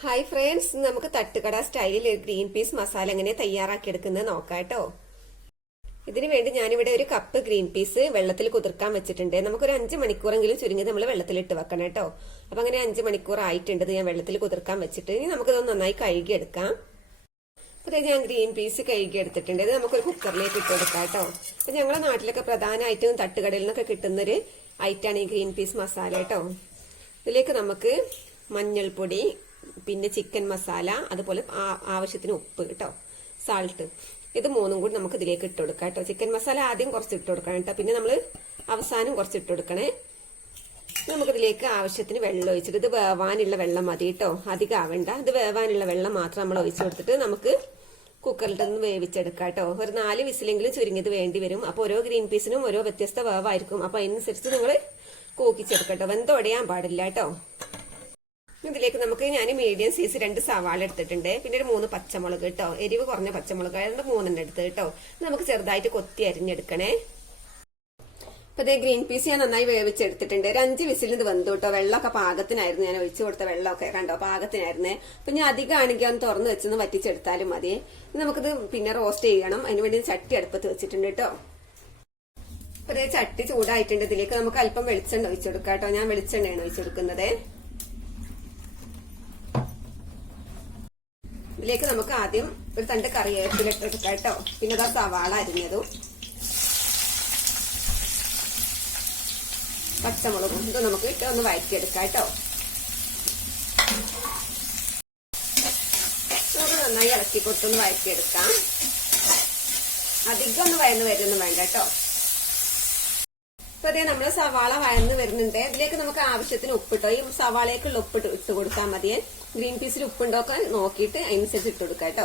Hi friends, നമുക്ക് തട്ടുകട സ്റ്റൈലിൽ ഗ്രീൻ പീസ് മസാല എങ്ങനെ തയ്യാറാക്കിയെടുക്കുന്നത് നോക്കാം കേട്ടോ. ഇതിനു വേണ്ടി ഞാനിവിടെ ഒരു കപ്പ് ഗ്രീൻ പീസ് വെള്ളത്തിൽ കുതിർക്കാൻ വെച്ചിട്ടുണ്ട്. നമുക്കൊരു 5 മണിക്കൂറെങ്കിലും ചുരുങ്ങിയത് നമ്മൾ വെള്ളത്തിലിട്ട് വെക്കണം കേട്ടോ. അപ്പൊ അങ്ങനെ 5 മണിക്കൂർ ആയിട്ടുണ്ട് ഞാൻ വെള്ളത്തിൽ കുതിർക്കാൻ വെച്ചിട്ട്. ഇനി നമുക്കിത് നന്നായി കഴുകിയെടുക്കാം. അപ്പൊ ഞാൻ ഗ്രീൻ പീസ് കഴുകി എടുത്തിട്ടുണ്ട്. ഇത് നമുക്കൊരു കുക്കറിലേക്ക് ഇട്ട് കൊടുക്കാം കേട്ടോ. അപ്പൊ ഞങ്ങളുടെ നാട്ടിലൊക്കെ പ്രധാനമായിട്ടും തട്ടുകടയിൽ നിന്നൊക്കെ കിട്ടുന്നൊരു ഐറ്റാണ് ഈ ഗ്രീൻ പീസ് മസാല കേട്ടോ. ഇതിലേക്ക് നമുക്ക് മഞ്ഞൾപ്പൊടി, പിന്നെ ചിക്കൻ മസാല, അതുപോലെ ആവശ്യത്തിന് ഉപ്പ് കേട്ടോ, സാൾട്ട്, ഇത് മൂന്നും കൂടി നമുക്ക് ഇതിലേക്ക് ഇട്ട് കൊടുക്കാം കേട്ടോ. ചിക്കൻ മസാല ആദ്യം കുറച്ച് ഇട്ട് കൊടുക്കണം കേട്ടോ, പിന്നെ നമ്മൾ അവസാനം കുറച്ച് ഇട്ട് കൊടുക്കണേ. നമുക്കിതിലേക്ക് ആവശ്യത്തിന് വെള്ളം ഒഴിച്ചിട്ട്, ഇത് വേവാനുള്ള വെള്ളം മതി കേട്ടോ, അധികം ആവണ്ട. ഇത് വേവാനുള്ള വെള്ളം മാത്രം നമ്മൾ ഒഴിച്ചു കൊടുത്തിട്ട് നമുക്ക് കുക്കറിലിട്ടൊന്ന് വേവിച്ചെടുക്കാം കേട്ടോ. ഒരു 4 വിസിലെങ്കിലും ചുരുങ്ങിയത് വേണ്ടി വരും. അപ്പൊ ഓരോ ഗ്രീൻ പീസിനും ഓരോ വ്യത്യസ്ത വേവായിരിക്കും. അപ്പൊ അതിനനുസരിച്ച് നിങ്ങൾ കൂക്കിച്ചെടുക്കട്ടോ, വെന്തോടയാൻ പാടില്ല കേട്ടോ. ഇതിലേക്ക് ഞാൻ മീഡിയം സൈസ് 2 സവാള എടുത്തിട്ടുണ്ട്. പിന്നെ ഒരു 3 പച്ചമുളക് കേട്ടോ, എരിവ് കുറഞ്ഞ പച്ചമുളക് 3 എടുത്ത് കേട്ടോ. നമുക്ക് ചെറുതായിട്ട് കൊത്തി അരിഞ്ഞെടുക്കണേ. അപ്പൊ ഇതേ ഗ്രീൻ പീസ് ഞാൻ നന്നായി വേവിച്ചെടുത്തിട്ടുണ്ട്. ഒരു 5 വിസിൽ ഇത് വെന്തു കേട്ടോ. വെള്ളമൊക്കെ പാകത്തിനായിരുന്നു, ഞാൻ ഒഴിച്ചു കൊടുത്ത വെള്ളമൊക്കെ കണ്ടോ, പാകത്തിനായിരുന്നേ. അപ്പൊ ഞാൻ അധികമാണെങ്കിൽ ഒന്ന് തുറന്ന് വെച്ചൊന്ന് വറ്റിച്ചെടുത്താലും മതി. നമുക്കിത് പിന്നെ റോസ്റ്റ് ചെയ്യണം. അതിനുവേണ്ടി ചട്ടി അടുപ്പത്ത് വെച്ചിട്ടുണ്ട് കേട്ടോ. അപ്പൊ ഇതേ ചട്ടി ചൂടായിട്ടുണ്ട്. ഇതിലേക്ക് നമുക്ക് അല്പം വെളിച്ചെണ്ണ ഒഴിച്ചു കൊടുക്കാം കേട്ടോ. ഞാൻ വെളിച്ചെണ്ണയാണ് ഒഴിച്ചു കൊടുക്കുന്നത്. ഇതിലേക്ക് നമുക്ക് ആദ്യം ഒരു തണ്ട് കറിവേപ്പില ഇട്ടെടുക്കാം കേട്ടോ. പിന്നെ ഇതാ സവാള അരിഞ്ഞതും പച്ചമുളകും ഇത് നമുക്ക് ഇട്ട് ഒന്ന് വഴറ്റിയെടുക്കാം കേട്ടോ. നമുക്ക് നന്നായി ഇളക്കി കൊടുത്തൊന്ന് വഴറ്റിയെടുക്കാം. അധികം ഒന്ന് വയന്ന് വരുന്നൊന്നും വേണ്ട കേട്ടോ. അപ്പൊ അതേ നമ്മള് സവാള വയന്ന് വരുന്നുണ്ട്. ഇതിലേക്ക് നമുക്ക് ആവശ്യത്തിന് ഉപ്പിട്ടോ, ഈ സവാളയ്ക്കുള്ള ഉപ്പ് ഇട്ട് കൊടുത്താൽ മതിയെ. ഗ്രീൻ പീസിൽ ഉപ്പുണ്ടോക്കെ നോക്കിയിട്ട് അതിനനുസരിച്ച് ഇട്ട് കൊടുക്കാം കേട്ടോ.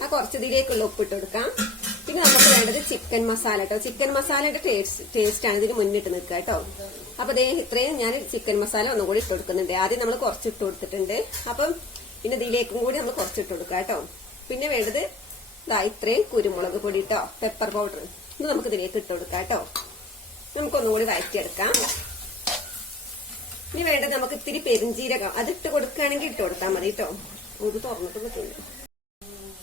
ആ കുറച്ച് ഇതിലേക്കുള്ള ഉപ്പ് ഇട്ട് കൊടുക്കാം. പിന്നെ നമുക്ക് വേണ്ടത് ചിക്കൻ മസാല കേട്ടോ. ചിക്കൻ മസാലയുടെ ടേസ്റ്റ് ആണ് ഇതിന് മുന്നിട്ട് നിൽക്കുക കേട്ടോ. അപ്പൊ അതേ ഇത്രയും ഞാൻ ചിക്കൻ മസാല ഒന്നും കൂടി ഇട്ട് കൊടുക്കുന്നുണ്ട്. ആദ്യം നമ്മൾ കുറച്ച് ഇട്ട് കൊടുത്തിട്ടുണ്ട്. അപ്പം പിന്നെ ഇതിലേക്കും കൂടി നമ്മൾ കുറച്ച് ഇട്ട് കൊടുക്കാം കേട്ടോ. പിന്നെ വേണ്ടത് ഇത്രയും കുരുമുളക് പൊടി കേട്ടോ, പെപ്പർ പൗഡർ, ഇത് നമുക്ക് ഇതിലേക്ക് ഇട്ട് കൊടുക്കാം കേട്ടോ. നമുക്കൊന്നുകൂടി വഴറ്റിയെടുക്കാം. ഇനി വേണ്ടത് നമുക്ക് ഇത്തിരി പെരിഞ്ചീരകം, അത് ഇട്ട് കൊടുക്കുകയാണെങ്കിൽ ഇട്ട് കൊടുത്താൽ മതി കേട്ടോ. ഇത് തുറന്നിട്ട് പറ്റില്ല.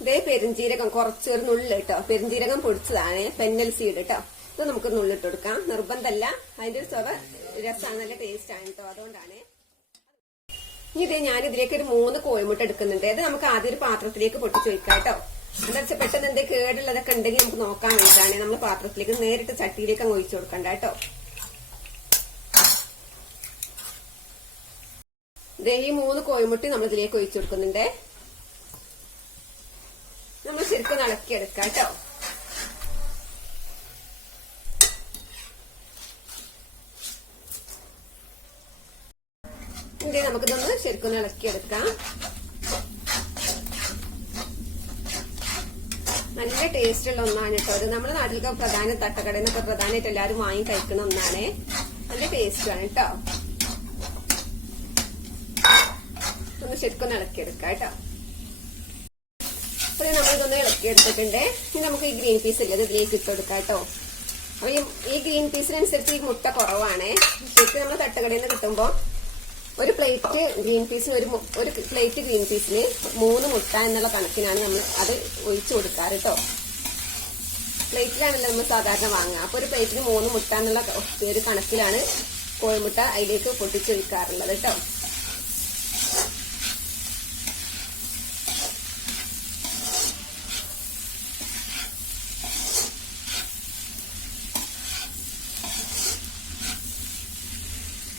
ഇതേ പെരിഞ്ചീരകം കുറച്ച് ഒരു നുള്ളി കേട്ടോ. പെരിഞ്ചീരകം പൊടിച്ചതാണ്, പെന്നൽ സീഡ് കേട്ടോ. ഇത് നമുക്ക് നുള്ളിട്ട് കൊടുക്കാം. നിർബന്ധമല്ല, അതിന്റെ ഒരു സ്വഭ രസമാണ്, നല്ല ടേസ്റ്റ് ആണ് കേട്ടോ, അതുകൊണ്ടാണ്. ഇനി ഇതേ ഞാൻ ഇതിലേക്ക് ഒരു 3 കോഴിമുട്ട എടുക്കുന്നുണ്ട്. അത് നമുക്ക് ആദ്യം ഒരു പാത്രത്തിലേക്ക് പൊട്ടിച്ച് വയ്ക്കാം കേട്ടോ. എന്താ വെച്ചാൽ പെട്ടെന്ന് എന്തെങ്കിലും കേടുള്ളതൊക്കെ ഉണ്ടെങ്കിൽ നമുക്ക് നോക്കാൻ വേണ്ടിയിട്ടാണ്. നമ്മൾ പാത്രത്തിലേക്ക് നേരിട്ട് ചട്ടിയിലേക്ക് അങ്ങ് ഒഴിച്ചു കൊടുക്കണ്ട കേട്ടോ. ഇതേ ഈ 3 കോഴിമുട്ടി നമ്മൾ ഇതിലേക്ക് ഒഴിച്ചു കൊടുക്കുന്നുണ്ട്. നമ്മൾ ശരിക്കും ഇളക്കിയെടുക്കാം കേട്ടോ. ഇതേ നമുക്കിതൊന്ന് ശരിക്കും ഇളക്കിയെടുക്കാം. നല്ല ടേസ്റ്റ് ഉള്ള ഒന്നാണ് കേട്ടോ. ഇത് നമ്മുടെ നാട്ടിലൊക്കെ പ്രധാന തട്ടക്കടയിൽ നിന്നൊക്കെ പ്രധാനമായിട്ട് എല്ലാവരും വാങ്ങി കഴിക്കുന്ന ഒന്നാണ്. നല്ല ടേസ്റ്റ് ആണ് കേട്ടോ. ഒന്ന് ശരിക്കും ഇളക്കിയെടുക്കാം കേട്ടോ. അപ്പൊ നമ്മളിതൊന്ന് ഇളക്കിയെടുത്തിട്ടുണ്ട്. ഇനി നമുക്ക് ഈ ഗ്രീൻ പീസ് ഇല്ല, ഇതിലേക്ക് ഇട്ട് കൊടുക്കാം കേട്ടോ. അപ്പൊ ഈ ഗ്രീൻ പീസിനനുസരിച്ച് ഈ മുട്ട കുറവാണ്. ശരിക്കും നമ്മൾ തട്ടുകടയിൽ നിന്ന് കിട്ടുമ്പോ ഒരു പ്ലേറ്റ് ഗ്രീൻ പീസിന് ഒരു പ്ലേറ്റ് ഗ്രീൻ പീസിന് 3 മുട്ട എന്നുള്ള കണക്കിനാണ് നമ്മൾ അത് ഒഴിച്ചു കൊടുക്കാറ് കേട്ടോ. പ്ലേറ്റിലാണല്ലോ നമ്മൾ സാധാരണ വാങ്ങുക. അപ്പൊ ഒരു പ്ലേറ്റിന് 3 മുട്ട എന്നുള്ള ഒരു കണക്കിലാണ് കോഴിമുട്ട അതിലേക്ക് പൊട്ടിച്ചൊഴിക്കാറുള്ളത് കേട്ടോ.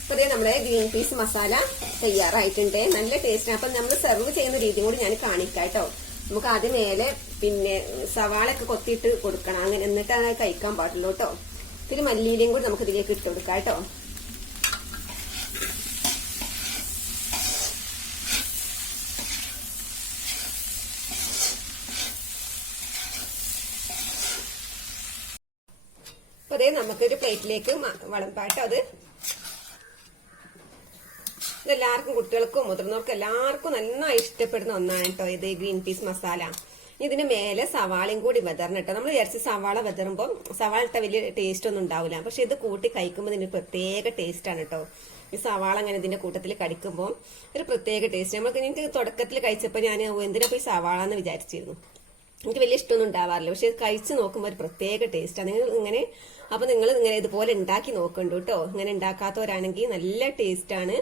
അപ്പൊ അതേ നമ്മുടെ ഗ്രീൻ പീസ് മസാല തയ്യാറായിട്ടുണ്ട്. നല്ല ടേസ്റ്റാണ്. അപ്പൊ നമ്മൾ സെർവ് ചെയ്യുന്ന രീതിയും കൂടി ഞാൻ കാണിക്കാം കേട്ടോ. നമുക്ക് ആദ്യം മേലെ പിന്നെ സവാളൊക്കെ കൊത്തിയിട്ട് കൊടുക്കണം, അങ്ങനെ എന്നിട്ടാണ് കഴിക്കാൻ പാടുള്ളൂ കേട്ടോ. പിന്നെ മല്ലിയിലയും കൂടി നമുക്ക് ഇതിലേക്ക് ഇട്ട് കൊടുക്കാം കേട്ടോ. അപ്പൊ അതേ നമുക്കൊരു പ്ലേറ്റിലേക്ക് വിളമ്പാട്ടോ. അത് ഇതെല്ലാവർക്കും, കുട്ടികൾക്കും മുതിർന്നവർക്കും എല്ലാവർക്കും നന്നായി ഇഷ്ടപ്പെടുന്ന ഒന്നാണ് കേട്ടോ ഇത് ഗ്രീൻ പീസ് മസാല. ഇതിന് മേലെ സവാളയും കൂടി വെതറണം കേട്ടോ. നമ്മൾ വിചാരിച്ച് സവാള വെതറുമ്പോൾ സവാള ഇട്ട വലിയ ടേസ്റ്റ് ഒന്നും ഉണ്ടാവില്ല, പക്ഷെ ഇത് കൂട്ടി കഴിക്കുമ്പോൾ ഇതിന് പ്രത്യേക ടേസ്റ്റ് ആണ് കേട്ടോ. ഈ സവാള അങ്ങനെ ഇതിന്റെ കൂട്ടത്തിൽ കടിക്കുമ്പോൾ ഒരു പ്രത്യേക ടേസ്റ്റ്. എനിക്ക് തുടക്കത്തിൽ കഴിച്ചപ്പോൾ ഞാൻ എന്തിനാ ഈ സവാള എന്ന് വിചാരിച്ചിരുന്നു. എനിക്ക് വലിയ ഇഷ്ടമൊന്നും ഉണ്ടാവാറില്ല, പക്ഷെ കഴിച്ച് നോക്കുമ്പോൾ ഒരു പ്രത്യേക ടേസ്റ്റാണ്. നിങ്ങൾ ഇങ്ങനെ ഇതുപോലെ ഉണ്ടാക്കി നോക്കണ്ടു കേട്ടോ. ഇങ്ങനെ ഉണ്ടാക്കാത്തവരാണെങ്കിൽ നല്ല ടേസ്റ്റാണ്.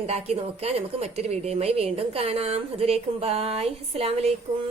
ഉണ്ടാക്കി നോക്കാം. നമുക്ക് മറ്റൊരു വീഡിയോയുമായി വീണ്ടും കാണാം. അതുവരേക്കും ബായ്, അസ്സലാമു അലൈക്കും.